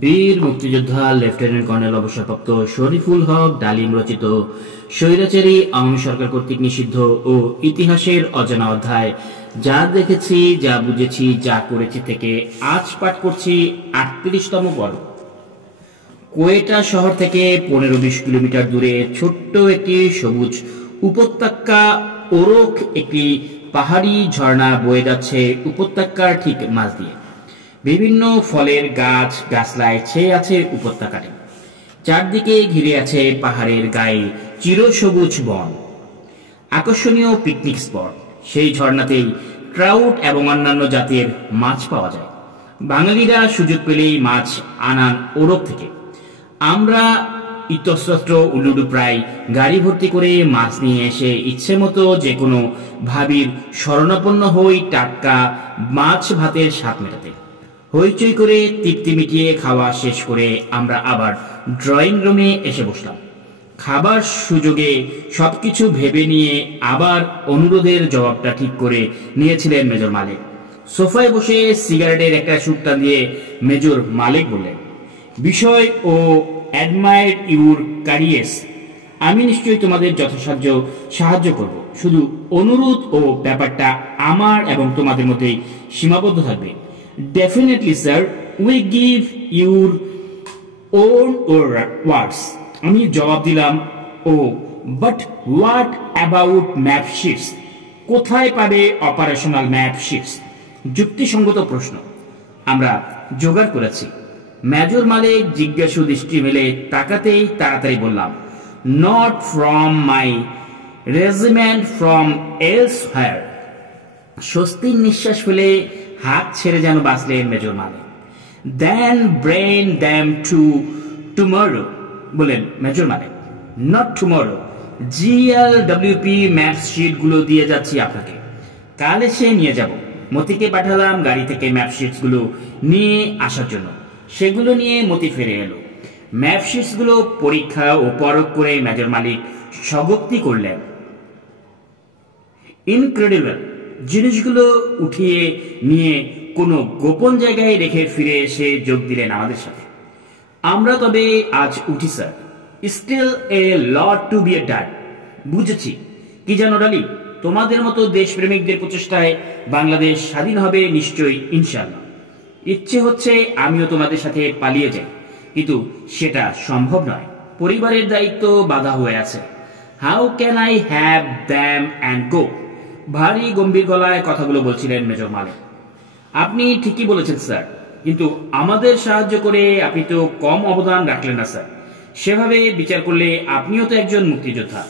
বীর মুক্তিযোদ্ধা lieutenant colonel অবসরপ্রাপ্ত শরীফুল হক ডালিম রচিত স্বৈরাচারী আওয়ামী সরকার কর্তৃক নিষিদ্ধ ও ইতিহাসের অজানা অধ্যায় যা দেখেছি, যা বুঝেছি, যা করেছি থেকে আজ পাঠ করছি ৩৮তম পর্ব। কোয়েটা শহর থেকে ১৫-২০ কিলোমিটার দূরে ছোট্ট একটি সবুজ উপত্যকা ওরক একটি পাহাড়ি ঝর্ণা বয়ে যাচ্ছে উপত্যকার ঠিক মাঝ দিয়ে। বিভিন্ন ফলের গাছ গাছলায় ছেয়ে আছে উপত্যকাটি। চারদিকে ঘিরে আছে পাহাড়ের গায়ে চিরসবুজ বন, আকর্ষণীয় পিকনিক স্পট। সেই ঝর্ণাতেই ট্রাউট এবং অন্যান্য জাতের মাছ পাওয়া যায়। বাঙালিরা সুযোগ পেলেই মাছ আনান ওরক থেকে। আমরা ইতস্তত উলুডু প্রায় গাড়ি ভর্তি করে মাছ নিয়ে এসে ইচ্ছে মতো যে কোনো ভাবির শরণাপন্ন হই টাটকা মাছ ভাতের স্বাদ মেটাতে। হইচই করে তৃপ্তি মিটিয়ে খাওয়া শেষ করে আমরা আবার ড্রয়িং রুমে এসে বসলাম। খাবার সুযোগে সবকিছু ভেবে নিয়ে আবার অনুরোধের জবাবটা ঠিক করে নিয়েছিলেন মেজর মালিক। সোফায় বসে সিগারেটের একটা সুটটা দিয়ে মেজর মালিক বললেন, বিষয় ও অ্যাডমায়ার ইউর কারিয়েস। আমি নিশ্চয়ই তোমাদের যথাসাধ্য সাহায্য করব, শুধু অনুরোধ ও ব্যাপারটা আমার এবং তোমাদের মধ্যেই সীমাবদ্ধ থাকবে। Definitely sir, we give your own words. আমি জবাব দিলাম, ও but what about map sheets? কোথায় পাবে অপারেশনাল ম্যাপ শিটস? যুক্তিসঙ্গত প্রশ্ন। আমরা জোগাড় করেছি। মেজর মালিক জিজ্ঞাসু দৃষ্টি মেলে তাকাতেই তাড়াতাড়ি বললাম, not from my regiment, from elsewhere. স্বস্তির নিঃশ্বাস ফেলে হাত ছেড়ে যেন বাঁচলেন major Malik. Then bring them to tomorrow, বলেন major Malik. Not tomorrow, GLWP map sheet গুলো দিয়ে যাচ্ছি আপনাকে, কাল এসে নিয়ে যাব। মতিকে পাঠালাম গাড়ি থেকে ম্যাপ শিটস গুলো নিয়ে আসার জন্য। সেগুলো নিয়ে মতি ফিরে এলো। ম্যাপ শিটস গুলো পরীক্ষা ও পরখ করে মেজর মালিক স্বগোক্তি করলেন, ইনক্রেডিবল। জিনিসগুলো উঠিয়ে নিয়ে কোনো গোপন জায়গায় রেখে ফিরে এসে যোগ দিলেন আমাদের সাথে। আমরা তবে আজ উঠি sir. Still a lot to be done. বুঝেছি। কি জানো ডালি, তোমাদের মতো দেশপ্রেমিকদের প্রচেষ্টায় বাংলাদেশ স্বাধীন হবে নিশ্চয়ই, ইনশাআল্লাহ। ইচ্ছে হচ্ছে আমিও তোমাদের সাথে পালিয়ে যাই, কিন্তু সেটা সম্ভব নয়। পরিবারের দায়িত্ব বাধা হয়ে আছে। How can I have them and go? ভারী গম্ভীর গলায় কথাগুলো বলছিলেন মেজর মালিক। আপনি ঠিকই বলেছেন স্যার, কিন্তু আমাদের সাহায্য করে আপনি তো কম অবদান রাখলেন না স্যার। সেভাবে বিচার করলে আপনিও তো একজন মুক্তিযোদ্ধা।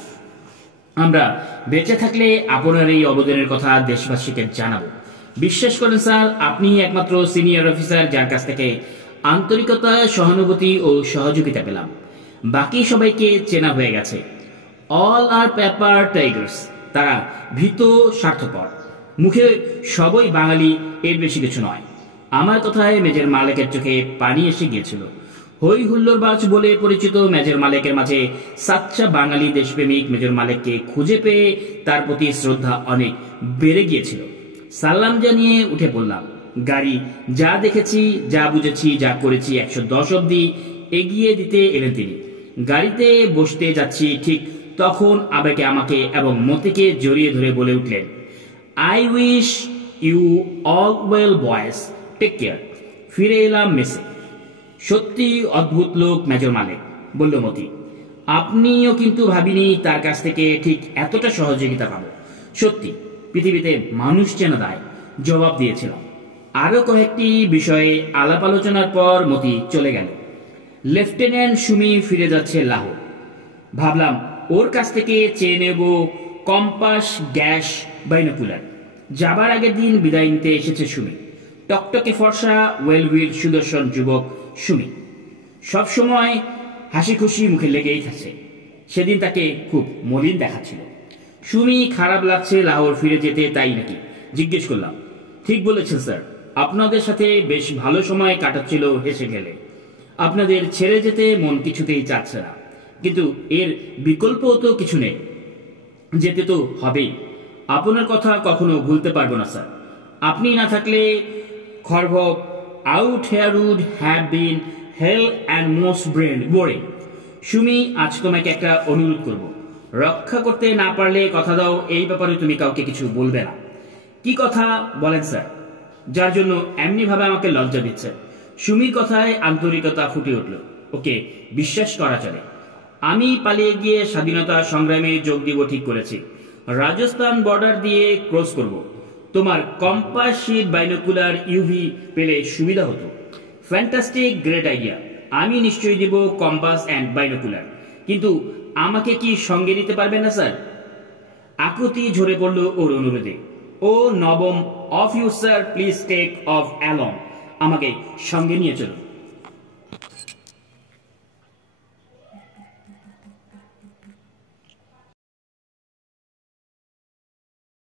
আমরা বেঁচে থাকলে আপনার এই অবদানের কথা দেশবাসীকে জানাবো। বিশ্বাস করেন স্যার, আপনি একমাত্র সিনিয়র অফিসার যার কাছ থেকে আন্তরিকতা, সহানুভূতি ও সহযোগিতা পেলাম। বাকি সবাইকে চেনা হয়ে গেছে। অল আর পেপার টাইগার্স। তারা ভীত, স্বার্থপর, মুখে সবই বাঙালি, এর বেশি কিছু নয়। আমার কথায় মেজর মালিকের চোখে পানি এসে গিয়েছিল। হই হুল্লোড়বাজ বলে পরিচিত মেজর মালিকের মাঝে সাচ্চা বাঙালি দেশপ্রেমিক মেজর মালিককে খুঁজে পেয়ে তার প্রতি শ্রদ্ধা অনেক বেড়ে গিয়েছিল। সালাম জানিয়ে উঠে পড়লাম। গাড়ি যা দেখেছি, যা বুঝেছি, যা করেছি ১১০ অব্দি এগিয়ে দিতে এলেন তিনি। গাড়িতে বসতে যাচ্ছি, ঠিক তখন আবেগে আমাকে এবং মতিকে জড়িয়ে ধরে বলে উঠলেন, I wish you all well boys, take care. ফিরে এলাম মেসে। সত্যি অদ্ভুত লোক মেজর মালিক, বলল মতি। আপনিও কিন্তু ভাবিনি তার কাছ থেকে ঠিক এতটা সহযোগিতা পাবো। সত্যি পৃথিবীতে মানুষ চেনা দায়, জবাব দিয়েছিলাম। আরো কয়েকটি বিষয়ে আলাপ আলোচনার পর মতি চলে গেল। লেফটেন্যান্ট সুমি ফিরে যাচ্ছে লাহোর। ভাবলাম ওর কাছ থেকে চেয়ে নেব কম্পাস, গ্যাস, বাইনোকুলার। যাবার আগের দিন বিদায় নিতে এসেছে সুমি। টকটকে ফর্সা, ওয়েলউইল সুদর্শন যুবক সুমি। সবসময় হাসি খুশি মুখে লেগেই থাকে। সেদিন তাকে খুব মলিন দেখাচ্ছিল। সুমি, খারাপ লাগছে লাহোর ফিরে যেতে, তাই নাকি? জিজ্ঞেস করলাম। ঠিক বলেছেন স্যার, আপনাদের সাথে বেশ ভালো সময় কাটাচ্ছিল, হেসে গেলে। আপনাদের ছেড়ে যেতে মন কিছুতেই চাচ্ছে না, কিন্তু এর বিকল্প তো কিছু নেই, যেতে তো হবেই। আপনার কথা কখনো ভুলতে পারবো না স্যার। আপনি না থাকলে খরভব out here would have been hell and most brain boring. Sumi, আজ তোমাকে একটা অনুরোধ করব, রক্ষা করতে না পারলে কথা দাও এই ব্যাপারে তুমি কাউকে কিছু বলবে না। কি কথা বলেন স্যার, যার জন্য এমনি ভাবে আমাকে লজ্জা দিচ্ছে। সুমির কথায় আন্তরিকতা ফুটে উঠল। ওকে বিশ্বাস করা চলে। আমি পালিয়ে গিয়ে স্বাধীনতা সংগ্রামে যোগ দিব ঠিক করেছি। রাজস্থান বর্ডার দিয়ে ক্রস করব। তোমার কম্পাস শীট বাইনোকুলার ইউভি পেলে সুবিধা হতো। Fantastic, great idea. আমি নিশ্চয়ই দিব কম্পাস অ্যান্ড বাইনোকুলার। কিন্তু আমাকে কি সঙ্গে নিতে পারবেন না স্যার? আকুতি ঝরে পড়ল ওর অনুরোধে। ও নবম, of you sir, please take off along. আমাকে সঙ্গে নিয়ে চলুন।